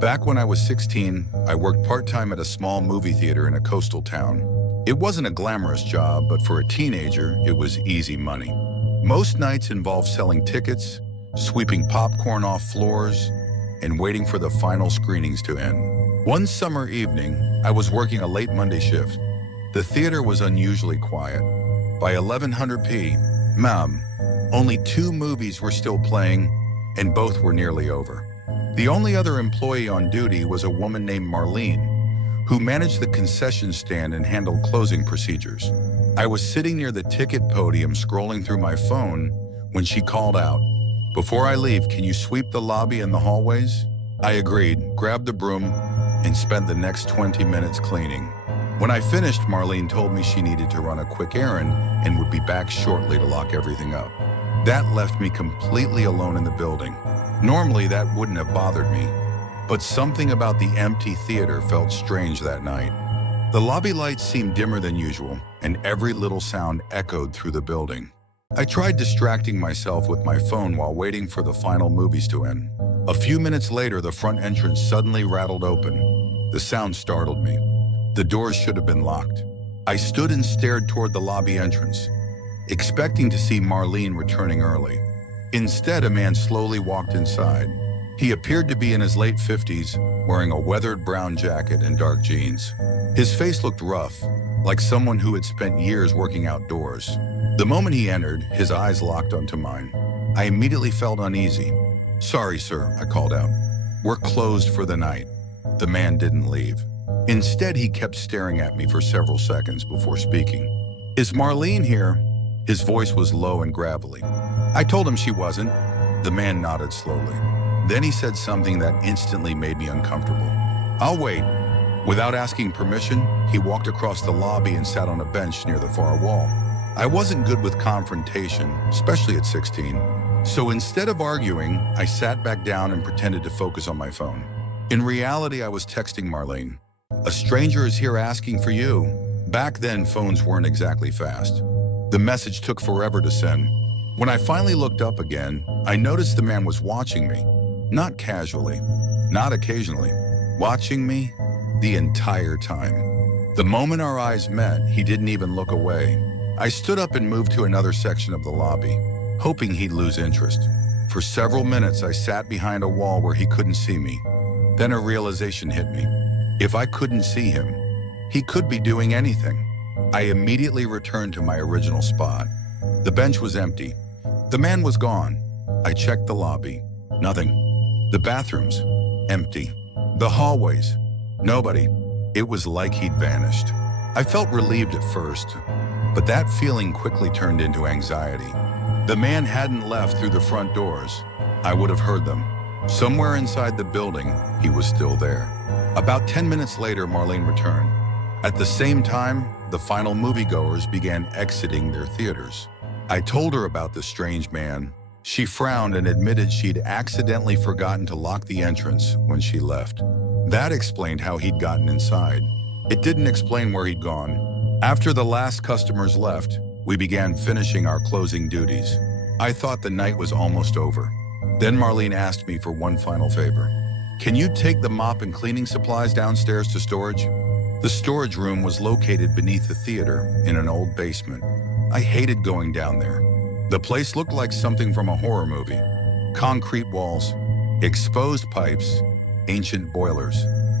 Back when I was 16, I worked part-time at a small movie theater in a coastal town. It wasn't a glamorous job, but for a teenager, it was easy money. Most nights involved selling tickets, sweeping popcorn off floors, and waiting for the final screenings to end. One summer evening, I was working a late Monday shift. The theater was unusually quiet. By 1100 p.m., only 2 movies were still playing, and both were nearly over. The only other employee on duty was a woman named Marlene, who managed the concession stand and handled closing procedures. I was sitting near the ticket podium scrolling through my phone when she called out, "Before I leave, can you sweep the lobby and the hallways?" I agreed, grabbed the broom, and spent the next 20 minutes cleaning. When I finished, Marlene told me she needed to run a quick errand and would be back shortly to lock everything up. That left me completely alone in the building. Normally, that wouldn't have bothered me, but something about the empty theater felt strange that night. The lobby lights seemed dimmer than usual, and every little sound echoed through the building. I tried distracting myself with my phone while waiting for the final movies to end. A few minutes later, the front entrance suddenly rattled open. The sound startled me. The doors should have been locked. I stood and stared toward the lobby entrance, expecting to see Marlene returning early. Instead, a man slowly walked inside. He appeared to be in his late 50s, wearing a weathered brown jacket and dark jeans. His face looked rough, like someone who had spent years working outdoors. The moment he entered, his eyes locked onto mine. I immediately felt uneasy. "Sorry, sir," I called out. "We're closed for the night." The man didn't leave. Instead, he kept staring at me for several seconds before speaking. "Is Marlene here?" His voice was low and gravelly. I told him she wasn't. The man nodded slowly. Then he said something that instantly made me uncomfortable. "I'll wait." Without asking permission, he walked across the lobby and sat on a bench near the far wall. I wasn't good with confrontation, especially at 16. So instead of arguing, I sat back down and pretended to focus on my phone. In reality, I was texting Marlene. "A stranger is here asking for you." Back then, phones weren't exactly fast. The message took forever to send. When I finally looked up again, I noticed the man was watching me. Not casually, not occasionally. Watching me the entire time. The moment our eyes met, he didn't even look away. I stood up and moved to another section of the lobby, hoping he'd lose interest. For several minutes, I sat behind a wall where he couldn't see me. Then a realization hit me. If I couldn't see him, he could be doing anything. I immediately returned to my original spot. The bench was empty. The man was gone. I checked the lobby. Nothing. The bathrooms, empty. The hallways, nobody. It was like he'd vanished. I felt relieved at first, but that feeling quickly turned into anxiety. The man hadn't left through the front doors. I would have heard them. Somewhere inside the building, he was still there. About 10 minutes later, Marlene returned. At the same time, the final moviegoers began exiting their theaters. I told her about the strange man. She frowned and admitted she'd accidentally forgotten to lock the entrance when she left. That explained how he'd gotten inside. It didn't explain where he'd gone. After the last customers left, we began finishing our closing duties. I thought the night was almost over. Then Marlene asked me for one final favor. "Can you take the mop and cleaning supplies downstairs to storage?" The storage room was located beneath the theater in an old basement. I hated going down there. The place looked like something from a horror movie. Concrete walls, exposed pipes, ancient boilers.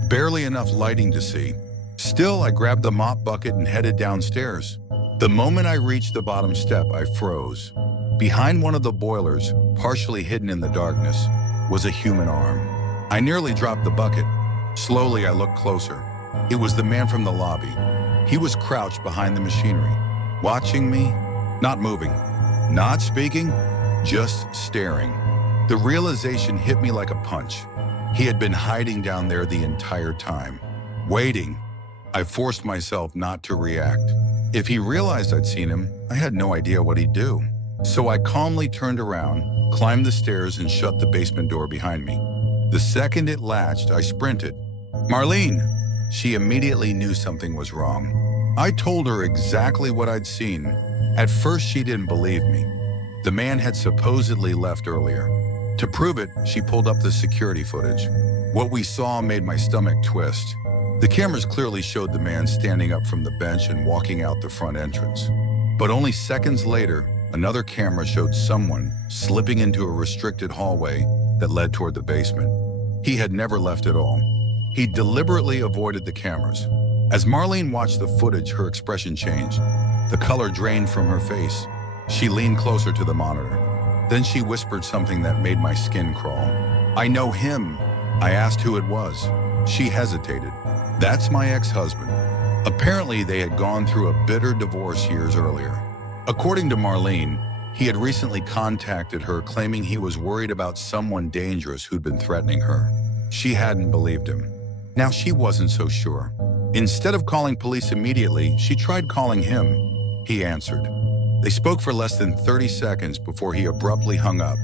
Barely enough lighting to see. Still, I grabbed the mop bucket and headed downstairs. The moment I reached the bottom step, I froze. Behind one of the boilers, partially hidden in the darkness, was a human arm. I nearly dropped the bucket. Slowly, I looked closer. It was the man from the lobby. He was crouched behind the machinery, watching me, not moving, not speaking, just staring. The realization hit me like a punch. He had been hiding down there the entire time, waiting. I forced myself not to react. If he realized I'd seen him, I had no idea what he'd do. So I calmly turned around, climbed the stairs, and shut the basement door behind me. The second it latched, I sprinted. "Marlene!" She immediately knew something was wrong. I told her exactly what I'd seen. At first, she didn't believe me. The man had supposedly left earlier. To prove it, she pulled up the security footage. What we saw made my stomach twist. The cameras clearly showed the man standing up from the bench and walking out the front entrance. But only seconds later, another camera showed someone slipping into a restricted hallway that led toward the basement. He had never left at all. He deliberately avoided the cameras. As Marlene watched the footage, her expression changed. The color drained from her face. She leaned closer to the monitor. Then she whispered something that made my skin crawl. "I know him." I asked who it was. She hesitated. "That's my ex-husband." Apparently, they had gone through a bitter divorce years earlier. According to Marlene, he had recently contacted her claiming he was worried about someone dangerous who'd been threatening her. She hadn't believed him. Now she wasn't so sure. Instead of calling police immediately, she tried calling him. He answered. They spoke for less than 30 seconds before he abruptly hung up.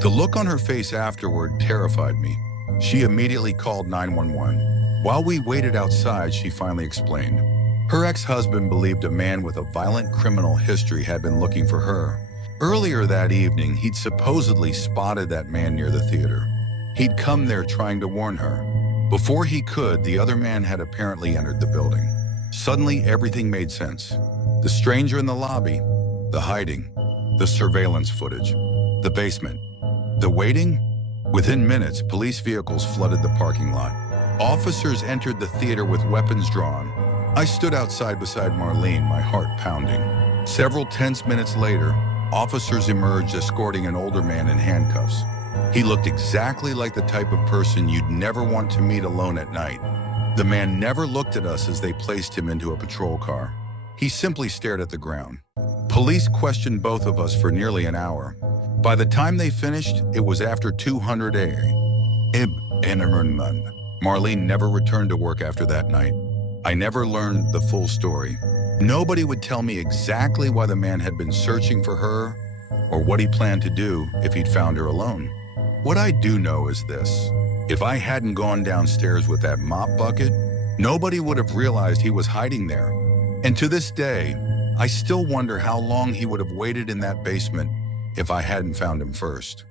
The look on her face afterward terrified me. She immediately called 911. While we waited outside, she finally explained. Her ex-husband believed a man with a violent criminal history had been looking for her. Earlier that evening, he'd supposedly spotted that man near the theater. He'd come there trying to warn her. Before he could, the other man had apparently entered the building. Suddenly, everything made sense. The stranger in the lobby, the hiding, the surveillance footage, the basement, the waiting. Within minutes, police vehicles flooded the parking lot. Officers entered the theater with weapons drawn. I stood outside beside Marlene, my heart pounding. Several tense minutes later, officers emerged escorting an older man in handcuffs. He looked exactly like the type of person you'd never want to meet alone at night. The man never looked at us as they placed him into a patrol car. He simply stared at the ground. Police questioned both of us for nearly an hour. By the time they finished, it was after 200 a.m. Marlene never returned to work after that night. I never learned the full story. Nobody would tell me exactly why the man had been searching for her or what he planned to do if he'd found her alone. What I do know is this. If I hadn't gone downstairs with that mop bucket, nobody would have realized he was hiding there. And to this day, I still wonder how long he would have waited in that basement if I hadn't found him first.